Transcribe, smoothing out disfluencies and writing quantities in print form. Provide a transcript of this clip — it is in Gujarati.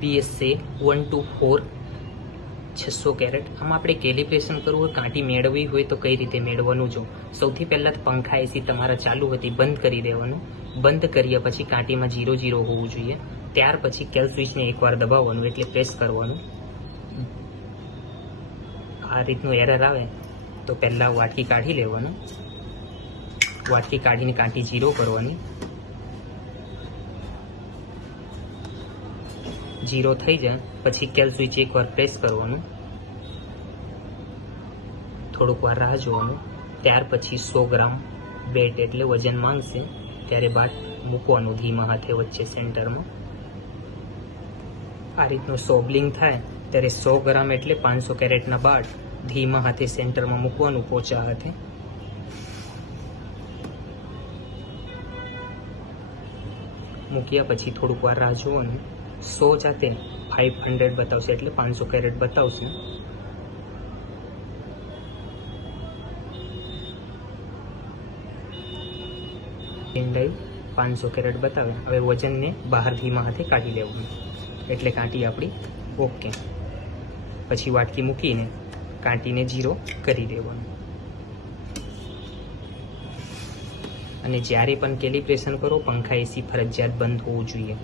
BSA 124 600 caret. આમાં આપણે કેલિબ્રેશન કરવું હોય, કાંટી મેળવવી હોય તો કઈ રીતે મેળવવાનું જો. સૌથી પહેલાં તો પંખા એસી તમારા ચાલુ હતી બંધ કરી દેવાનું. બંધ કર્યા પછી કાંટીમાં 0 હોવું જોઈએ. ત્યાર પછી કેલ સ્વિચને એકવાર દબાવવાનું, એટલે પ્રેસ કરવાનું. આ રીતનું એરર આવે તો પહેલાં વાટકી કાઢી લેવાનું. વાટકી કાઢીને કાંટી 0 કરવાની. 0 થઈ જાય પછી કેલ સ્વિચ એકવાર પ્રેસ કરવાનું. થોડુંક વાર રાહ જોવાનું. ત્યાર પછી 100 ગ્રામ બેટ એટલે વજન માંગશે ત્યારે બાદ મૂકવાનું ધીમા હાથે વચ્ચે સેન્ટરમાં. આ રીતનું સોબલિંગ થાય ત્યારે 100 ગ્રામ એટલે 500 કેરેટના બાટ ધીમા હાથે સેન્ટરમાં મૂકવાનું પોચા હાથે. મૂક્યા પછી થોડુંક વાર રાહ જોવાનું. 100 જાતે 500 બતાવશે એટલે 500 કેરેટ બતાવશે. પેનડ્રાઈવ 500 કેરેટ બતાવે. હવે વજનને બહાર ધીમા હાથે કાઢી લેવાનું એટલે કાંટી આપણી ઓકે. પછી વાટકી મૂકીને કાંટીને 0 કરી દેવાનું. અને જ્યારે પણ કેલિબ્રેશન કરો પંખા એસી ફરજિયાત બંધ હોવું જોઈએ.